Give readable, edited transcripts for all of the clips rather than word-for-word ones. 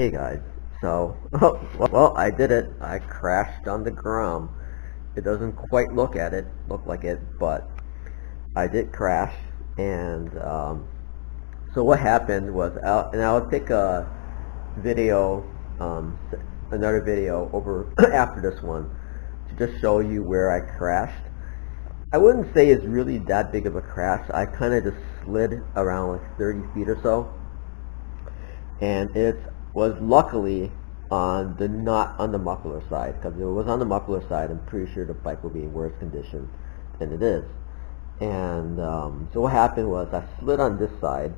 Hey guys, so, well, I did it. I crashed on the Grom. It doesn't quite look like it, but I did crash. And so what happened was, and I'll take a video, another video over after this one to just show you where I crashed. I wouldn't say it's really that big of a crash. I kind of just slid around like 30 feet or so, and it was luckily on the not on the muffler side, because if it was on the muffler side, I'm pretty sure the bike would be in worse condition than it is. And so what happened was I slid on this side.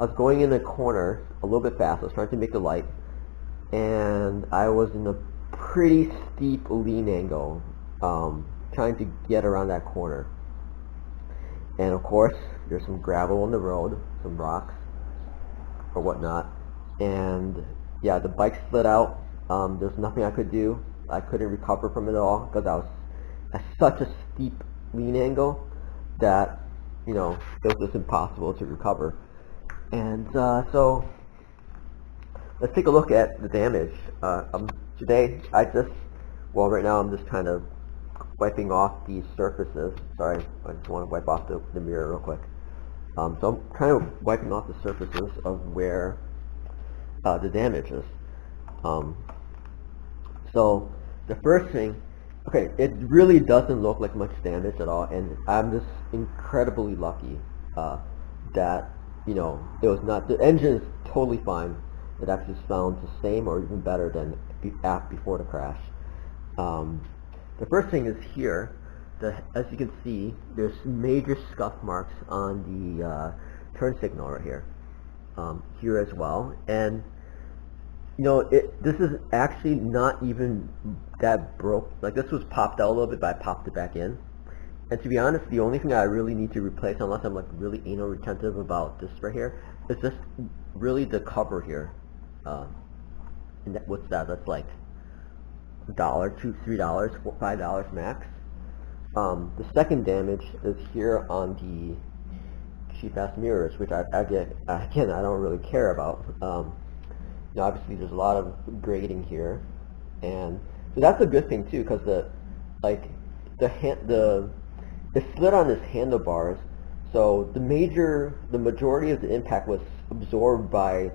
I was going in the corner a little bit fast. I was trying to make a light, and I was in a pretty steep lean angle, trying to get around that corner. And of course, there's some gravel on the road, some rocks or whatnot, and yeah, the bike slid out. There's nothing I could do. I couldn't recover from it at all because I was at such a steep lean angle that it was just impossible to recover. And so let's take a look at the damage. Today right now I'm just kind of wiping off these surfaces. Sorry, I just want to wipe off the mirror real quick. So I'm kind of wiping off the surfaces of where the damage is. So the first thing, okay, it really doesn't look like much damage at all, and I'm just incredibly lucky that it was not. The engine is totally fine. It actually sounds the same or even better than before the crash. The first thing is here. As you can see, there's major scuff marks on the turn signal right here. Here as well, and this is actually not even that broke. Like, this was popped out a little bit, but I popped it back in. And to be honest, the only thing I really need to replace, unless I'm like really anal retentive about this right here, is just really the cover here. And what's that? That's like $1, $2, $3, $5 max. The second damage is here on the cheap ass mirrors, which again I don't really care about. Obviously there's a lot of grading here, and so that's a good thing too, because it slid on its handlebars, so the majority of the impact was absorbed by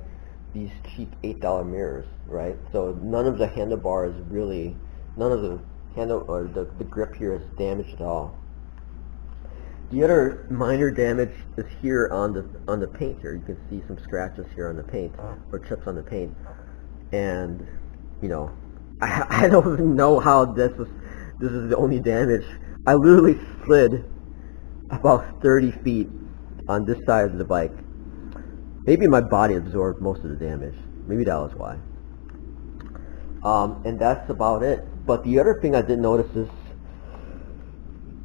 these cheap $8 mirrors, right? So none of the handlebars really, none of the handle or the grip here is damaged at all. The other minor damage is here on the paint here. You can see some scratches here on the paint, or chips on the paint. And I don't even know how this is the only damage. I literally slid about 30 feet on this side of the bike. Maybe my body absorbed most of the damage. Maybe that was why. And that's about it. But the other thing I did notice is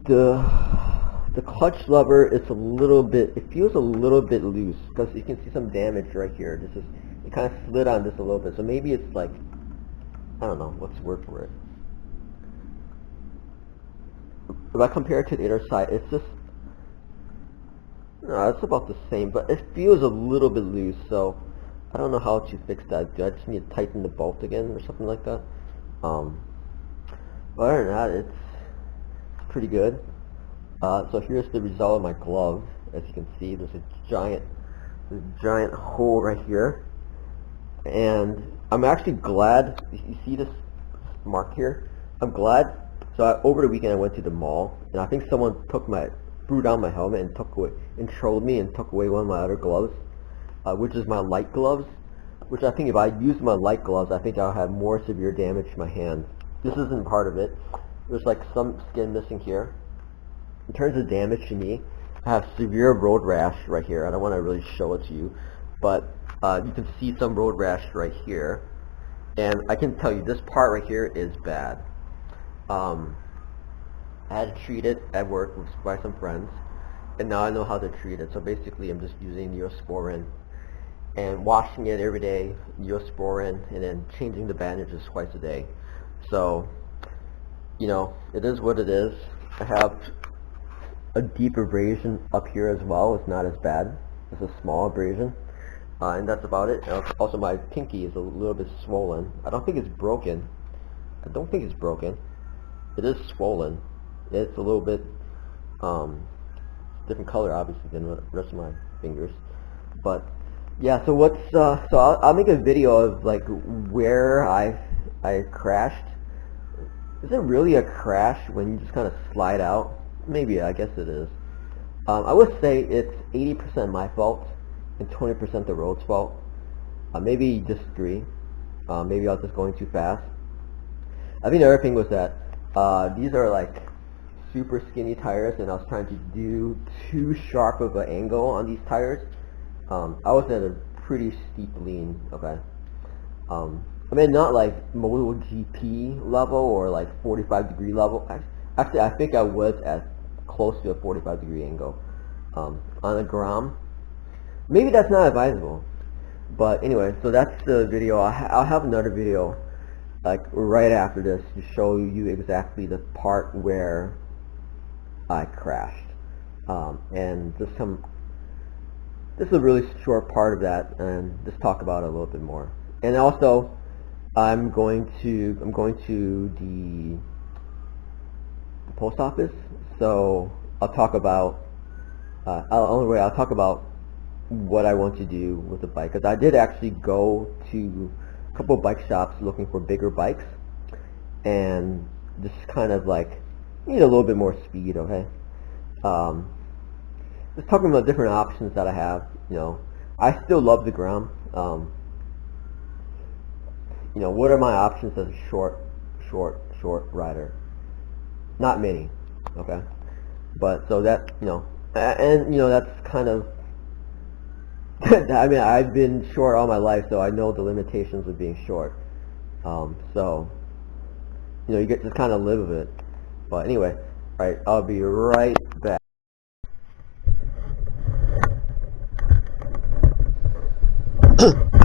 the clutch lever is it feels a little bit loose, because you can see some damage right here. It kind of slid on this a little bit, so maybe it's like, I don't know, what's the word for it? If I compare it to the other side, it's just, no, it's about the same, but it feels a little bit loose, so I don't know how to fix that. Do I just need to tighten the bolt again or something like that? But other than that, it's pretty good. So here's the result of my glove. As you can see, there's a giant hole right here, and I'm actually glad. You see this mark here? I'm glad. So over the weekend I went to the mall, and I think someone threw down my helmet and trolled me and took away one of my other gloves, which is my light gloves. Which I think if I used my light gloves, I think I'll have more severe damage to my hand. This isn't part of it. There's like some skin missing here. In terms of damage to me, I have severe road rash right here. I don't want to really show it to you, but you can see some road rash right here. And I can tell you, this part right here is bad. I had to treat it at work by some friends, and now I know how to treat it. So basically, I'm just using Neosporin and washing it every day, Neosporin, and then changing the bandages twice a day. So, it is what it is. I have a deep abrasion up here as well. It's not as bad. It's a small abrasion. And that's about it. Also, my pinky is a little bit swollen. I don't think it's broken. I don't think it's broken. It is swollen. It's a little bit different color, obviously, than the rest of my fingers. But yeah, so I'll make a video of like where I crashed. Is it really a crash when you just kind of slide out? Maybe, I guess it is. I would say it's 80% my fault and 20% the road's fault. Maybe disagree. Maybe I was just going too fast. I think the other thing was that these are like super skinny tires, and I was trying to do too sharp of an angle on these tires. I was at a pretty steep lean, okay? I mean, not like MotoGP level or like 45-degree level. Actually, I think I was at close to a 45-degree angle on a Grom. Maybe that's not advisable. But anyway, so that's the video. I'll have another video like right after this to show you exactly the part where I crashed. And just this is a really short part of that, and just talk about it a little bit more. And also, I'm going to the post office, so I'll talk about I'll talk about what I want to do with the bike, because I did actually go to a couple of bike shops looking for bigger bikes, and just kind of like need a little bit more speed, okay? Just talking about different options that I have. I still love the Grom. What are my options as a short rider? Not many, okay? But so that, and that's kind of, I mean, I've been short all my life, so I know the limitations of being short. So, you get to kind of live with it. But anyway, alright, I'll be right back.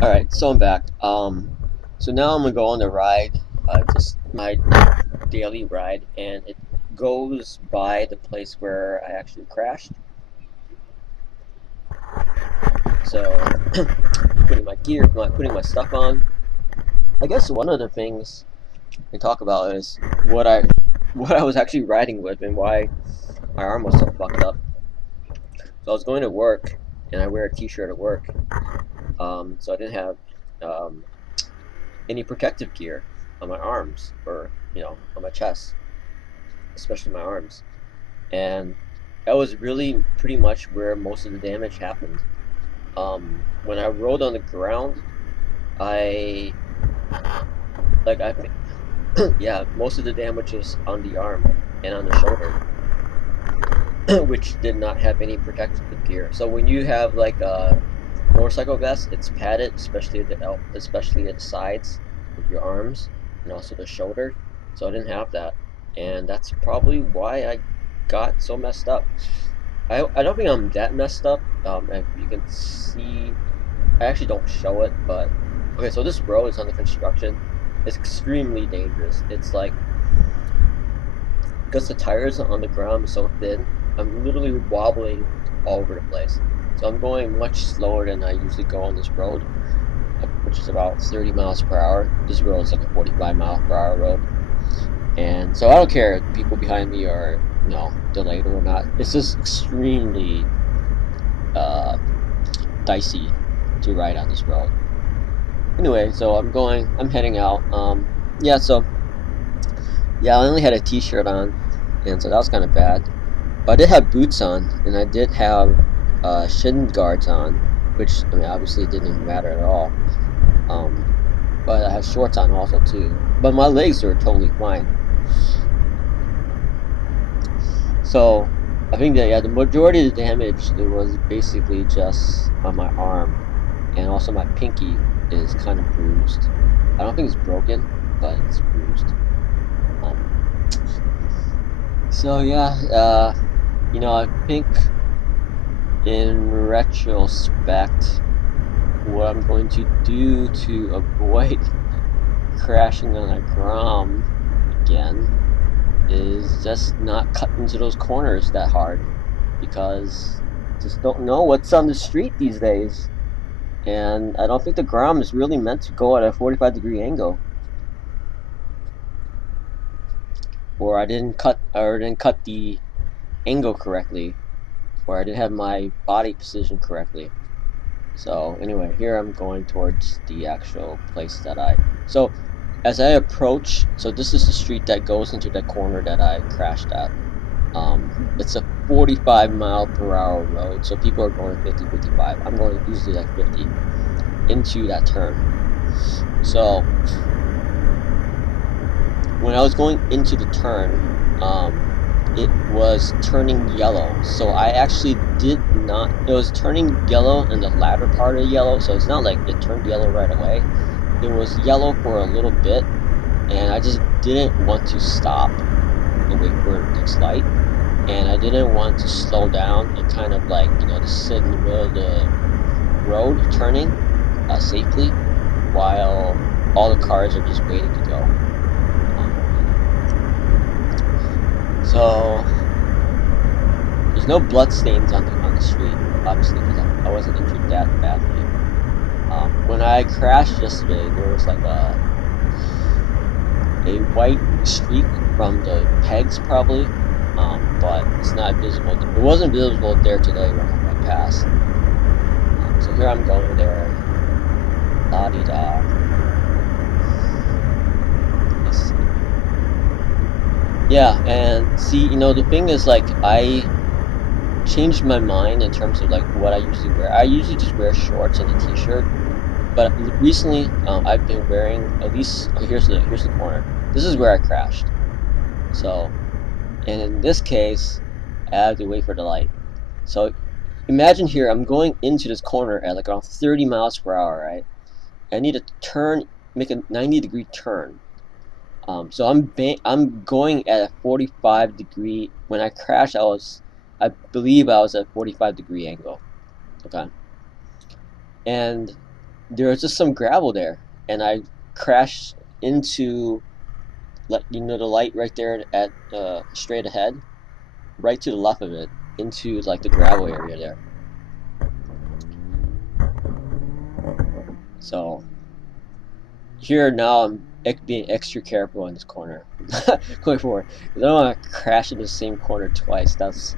Alright, so I'm back. So now I'm gonna go on the ride, just my daily ride, and it goes by the place where I actually crashed. So putting my gear, putting my stuff on. I guess one of the things we talk about is what I was actually riding with and why my arm was so fucked up. So I was going to work, and I wear a t-shirt at work, so I didn't have any protective gear on my arms or on my chest, especially my arms, and that was really pretty much where most of the damage happened. When I rode on the ground, I think yeah, most of the damage was on the arm and on the shoulder, which did not have any protective gear. So when you have like a motorcycle vest, it's padded, especially at the sides of your arms and also the shoulder. So I didn't have that, and that's probably why I got so messed up. I don't think I'm that messed up. If you can see, I actually don't show it, but okay. So this road is under construction. It's extremely dangerous. It's like, because the tires on the ground are so thin, I'm literally wobbling all over the place. So I'm going much slower than I usually go on this road, which is about 30 miles per hour. This road is like a 45 mile per hour road. And so I don't care if people behind me are, delayed or not. It's just extremely dicey to ride on this road. Anyway, so I'm heading out. Yeah, I only had a t-shirt on, and so that was kind of bad. But I did have boots on, and I did have shin guards on, which, I mean, obviously it didn't even matter at all. But I had shorts on also too. But my legs were totally fine. So I think that the majority of the damage, it was basically just on my arm, and also my pinky is kind of bruised. I don't think it's broken, but it's bruised. So yeah, I think in retrospect, what I'm going to do to avoid crashing on a Grom again is just not cut into those corners that hard, because just don't know what's on the street these days. and I don't think the Grom is really meant to go at a 45-degree angle, or I didn't cut the angle correctly, or I didn't have my body position correctly. So anyway, here I'm going towards the actual place that so as I approach, so this is the street that goes into the corner that I crashed at. It's a 45-mile-per-hour road, so people are going 50, 55. I'm going usually like 50 into that turn. So when I was going into the turn, it was turning yellow. So I actually did not. It was turning yellow in the latter part of yellow, so it's not like it turned yellow right away. It was yellow for a little bit, and I just didn't want to stop and wait for the next light. And I didn't want to slow down and kind of like, just sit in the middle of the road turning safely while all the cars are just waiting to go. So there's no blood stains on the street, obviously, because I wasn't injured that badly. When I crashed yesterday, there was like a white streak from the pegs probably, but it's not visible. It wasn't visible there today when I went past. So here I'm going there. La di da. Let's see. Yeah, and see, the thing is, like, I changed my mind in terms of like what I usually wear. I usually just wear shorts and a t-shirt, but recently I've been wearing at least. Oh, here's the corner. This is where I crashed. So, and in this case, I have to wait for the light. So imagine here, I'm going into this corner at like around 30 miles per hour, right? I need to turn, make a 90-degree turn. So I'm going at a 45-degree. When I crashed, I believe I was at a 45-degree angle. Okay, and there was just some gravel there, and I crashed into, the light right there at straight ahead, right to the left of it, into like the gravel area there. So here now I'm being extra careful in this corner going forward, because I don't want to crash in the same corner twice. That's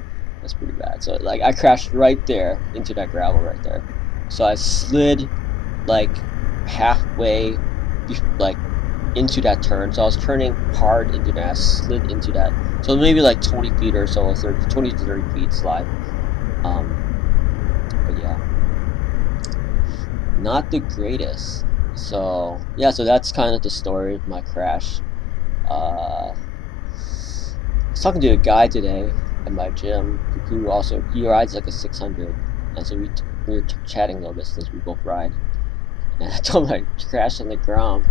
pretty bad. So like I crashed right there into that gravel right there. So I slid like halfway, like into that turn. So I was turning hard into that. I slid into that. So maybe like 20 feet or so, 20 to 30 feet slide. But yeah, not the greatest. So yeah, so that's kind of the story of my crash. I was talking to a guy today at my gym he rides like a 600, and so we were chatting a little bit since we both ride. And I told him I crashed on the ground.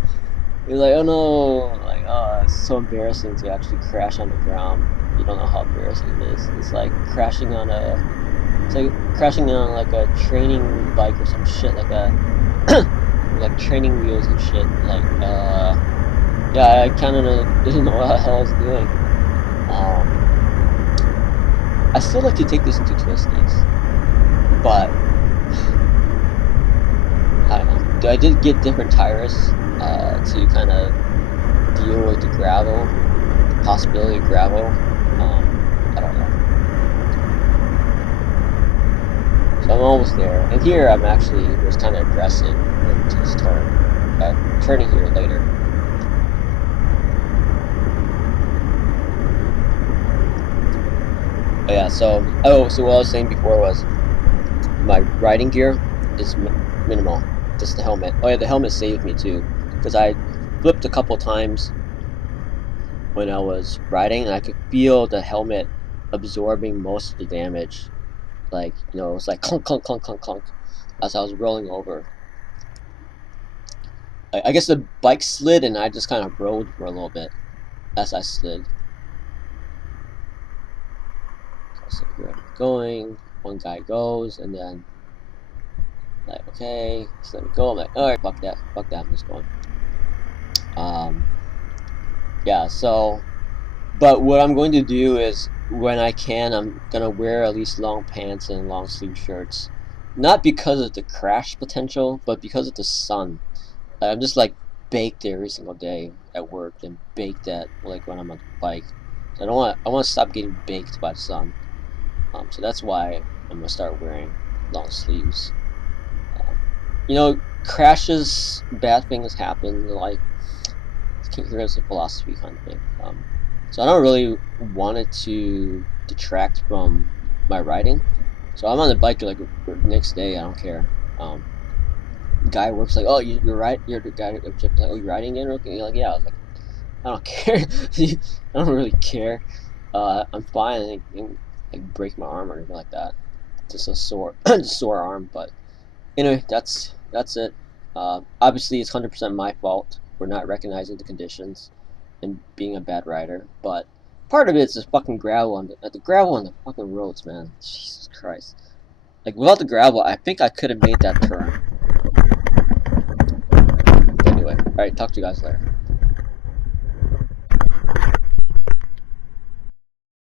He was like, "Oh no!" Like, "Oh, it's so embarrassing to actually crash on the ground. You don't know how embarrassing it is. It's like crashing on like a training bike or some shit, like a like training wheels and shit. Like, yeah, I kind of didn't know what the hell I was doing. Um, I still like to take this into twisties, but I don't know. I did get different tires to kind of deal with the gravel, the possibility of gravel. I don't know. So I'm almost there, and here I'm actually was kind of aggressive into this turn, turning here later. But yeah, so what I was saying before was my riding gear is minimal. Just the helmet. Oh yeah, the helmet saved me too, because I flipped a couple times when I was riding, and I could feel the helmet absorbing most of the damage. Like, it was like clunk, clunk, clunk, clunk, clunk as I was rolling over. I guess the bike slid, and I just kind of rode for a little bit as I slid. So here I'm going. One guy goes, and then like, okay, so let me go. I'm like, all right, fuck that, I'm just going. Yeah. So, but what I'm going to do is when I can, I'm gonna wear at least long pants and long sleeve shirts, not because of the crash potential, but because of the sun. I'm just like baked every single day at work and baked at like when I'm on the bike. So I want to stop getting baked by the sun. So that's why I'm gonna start wearing long sleeves. Um, crashes, bad things happen. Like here's a philosophy kind of thing. So I don't really want it to detract from my riding. So I'm on the bike like the next day. I don't care. Guy works like, oh, you're right. You're the guy. Like, oh, you're riding again? Okay. You're like, yeah. I was like, I don't care. I don't really care. I'm fine. I didn't like break my arm or anything like that. Just a sore, sore arm. But anyway, that's it. Obviously, it's 100% my fault for not recognizing the conditions and being a bad rider. But part of it's the fucking gravel on the gravel on the fucking roads, man. Jesus Christ! Like without the gravel, I think I could have made that turn. Anyway, all right. Talk to you guys later.